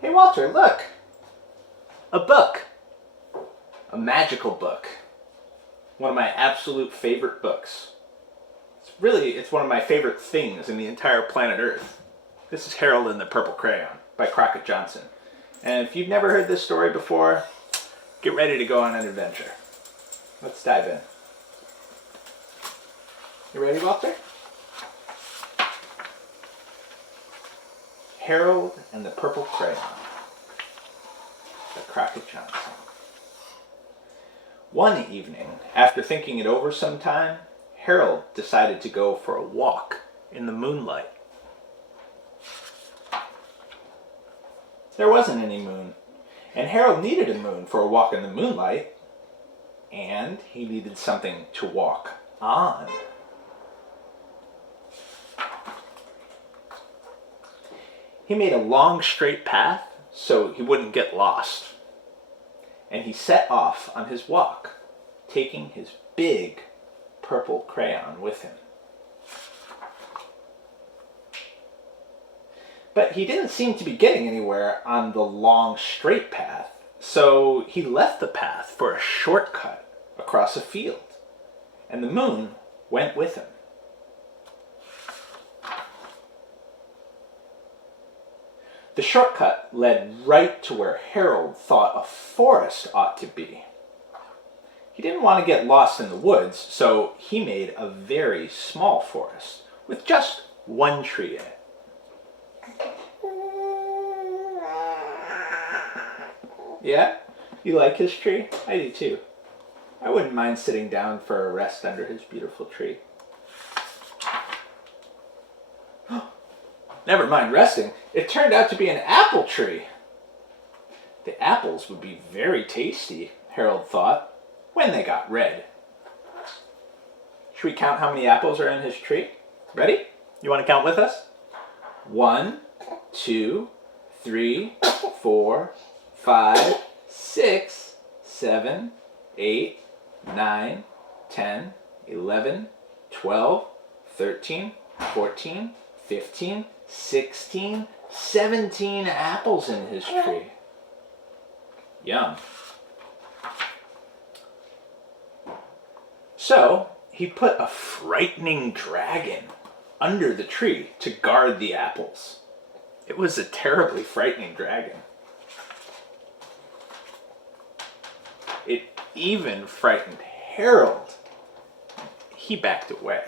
Hey Walter, look! A book. A magical book. One of my absolute favorite books. It's one of my favorite things in the entire planet Earth. This is Harold and the Purple Crayon by Crockett Johnson. And if you've never heard this story before, get ready to go on an adventure. Let's dive in. You ready, Walter? Harold and the Purple Crayon by Crockett Johnson. One evening, after thinking it over some time, Harold decided to go for a walk in the moonlight. There wasn't any moon, and Harold needed a moon for a walk in the moonlight, and he needed something to walk on. He made a long straight path so he wouldn't get lost, and he set off on his walk, taking his big purple crayon with him. But he didn't seem to be getting anywhere on the long straight path, so he left the path for a shortcut across a field, and the moon went with him. The shortcut led right to where Harold thought a forest ought to be. He didn't want to get lost in the woods, so he made a very small forest with just one tree in it. Yeah? You like his tree? I do too. I wouldn't mind sitting down for a rest under his beautiful tree. Never mind resting. It turned out to be an apple tree. The apples would be very tasty, Harold thought, when they got red. Should we count how many apples are in his tree? Ready? You want to count with us? 1, 2, 3, 4, 5, 6, 7, 8, 9, 10, 11, 12, 13, 14, 15, 16, 17 apples in his tree. Yum. So, he put a frightening dragon under the tree to guard the apples. It was a terribly frightening dragon. It even frightened Harold. He backed away.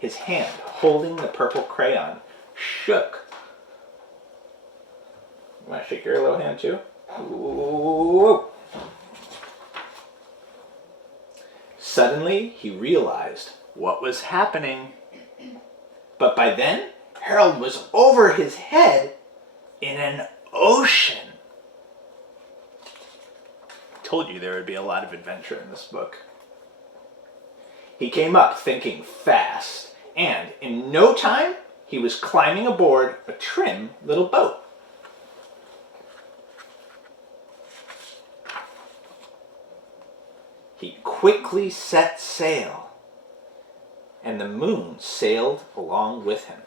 His hand, holding the purple crayon, shook. You want to shake your little hand too? Ooh. Suddenly, he realized what was happening. But by then, Harold was over his head in an ocean. I told you there would be a lot of adventure in this book. He came up thinking fast, and in no time, he was climbing aboard a trim little boat. He quickly set sail, and the moon sailed along with him.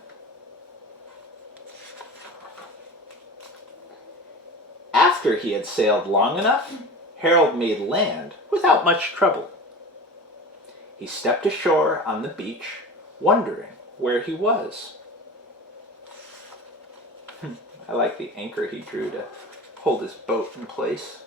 After he had sailed long enough, Harold made land without much trouble. He stepped ashore on the beach, wondering where he was. I like the anchor he drew to hold his boat in place.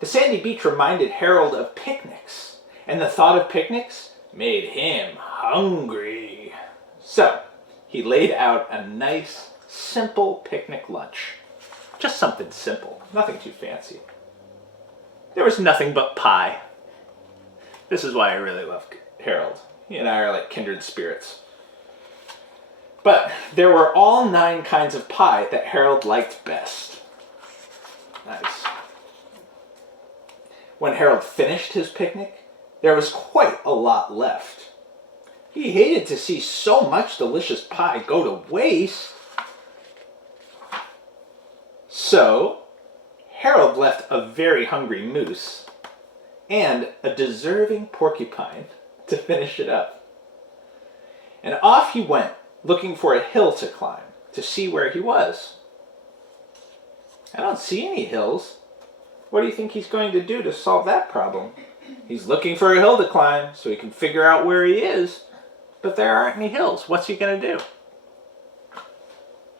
The sandy beach reminded Harold of picnics, and the thought of picnics made him hungry. So, he laid out a nice, simple picnic lunch. Just something simple, nothing too fancy. There was nothing but pie. This is why I really love Harold. He and I are like kindred spirits. But there were all 9 kinds of pie that Harold liked best. Nice. When Harold finished his picnic, there was quite a lot left. He hated to see so much delicious pie go to waste. So, Harold left a very hungry moose and a deserving porcupine to finish it up. And off he went looking for a hill to climb to see where he was. I don't see any hills. What do you think he's going to do to solve that problem? He's looking for a hill to climb so he can figure out where he is, but there aren't any hills. What's he going to do?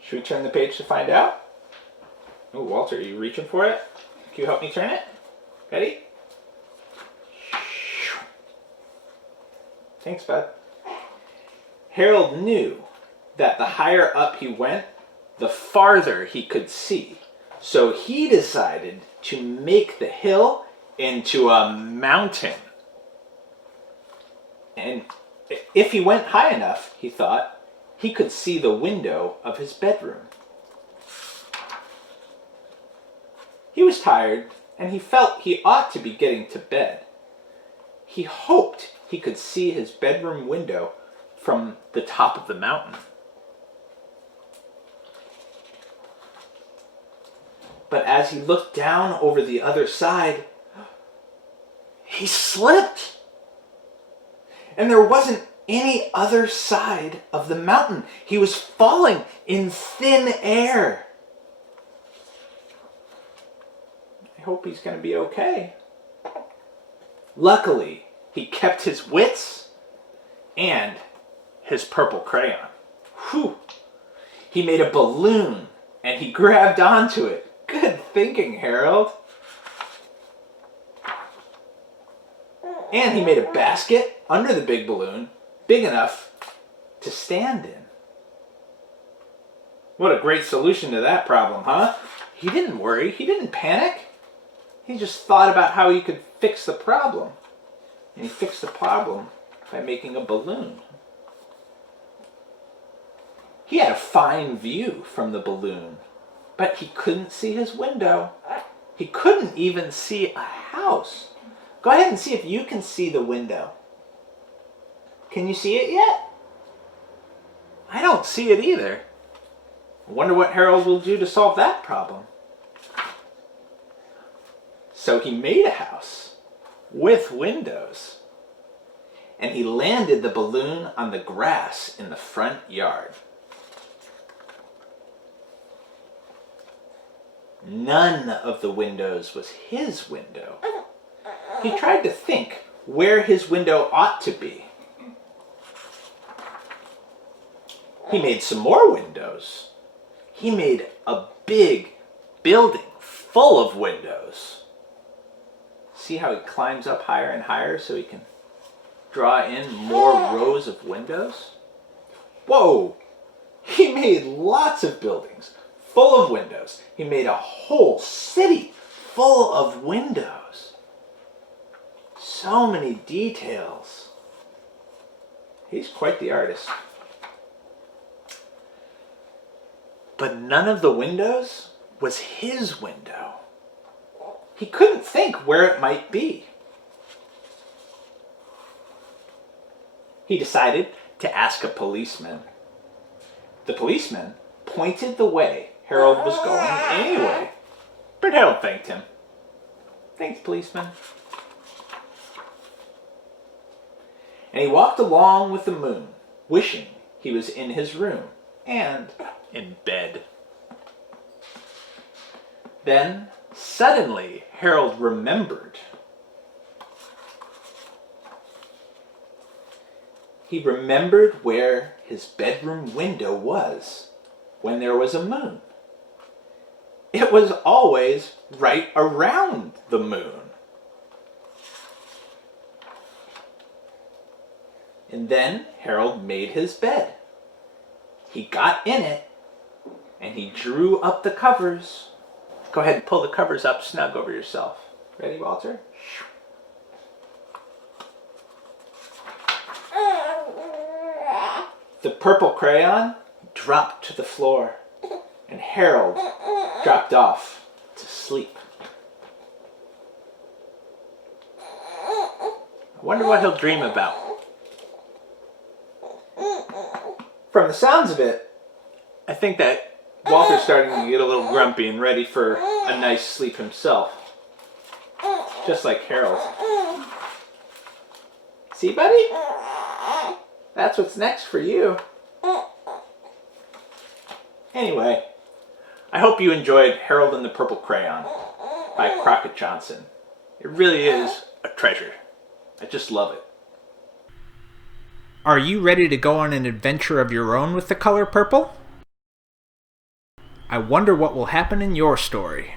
Should we turn the page to find out? Oh, Walter, are you reaching for it? Can you help me turn it? Ready? Thanks, bud. Harold knew that the higher up he went, the farther he could see. So he decided to make the hill into a mountain. And if he went high enough, he thought, he could see the window of his bedroom. He was tired, and he felt he ought to be getting to bed. He hoped he could see his bedroom window from the top of the mountain. But as he looked down over the other side, he slipped. And there wasn't any other side of the mountain. He was falling in thin air. I hope he's going to be okay. Luckily, he kept his wits and his purple crayon. Whew! He made a balloon and he grabbed onto it. Good thinking, Harold. And he made a basket under the big balloon, big enough to stand in. What a great solution to that problem, huh? He didn't worry. He didn't panic. He just thought about how he could fix the problem. And he fixed the problem by making a balloon. He had a fine view from the balloon, but he couldn't see his window. He couldn't even see a house. Go ahead and see if you can see the window. Can you see it yet? I don't see it either. I wonder what Harold will do to solve that problem. So he made a house with windows. And he landed the balloon on the grass in the front yard. None of the windows was his window. He tried to think where his window ought to be. He made some more windows. He made a big building full of windows. See how he climbs up higher and higher so he can draw in more rows of windows? Whoa! He made lots of buildings full of windows. He made a whole city full of windows. So many details. He's quite the artist. But none of the windows was his window. He couldn't think where it might be. He decided to ask a policeman. The policeman pointed the way Harold was going anyway. But Harold thanked him. Thanks, policeman. And he walked along with the moon, wishing he was in his room and in bed. Then, suddenly, Harold remembered. He remembered where his bedroom window was when there was a moon. It was always right around the moon. And then Harold made his bed. He got in it, and he drew up the covers. Go ahead and pull the covers up snug over yourself. Ready, Walter? The purple crayon dropped to the floor, and Harold dropped off to sleep. I wonder what he'll dream about. From the sounds of it, I think that Walter's starting to get a little grumpy and ready for a nice sleep himself. Just like Harold. See, buddy? That's what's next for you. Anyway, I hope you enjoyed Harold and the Purple Crayon by Crockett Johnson. It really is a treasure. I just love it. Are you ready to go on an adventure of your own with the color purple? I wonder what will happen in your story.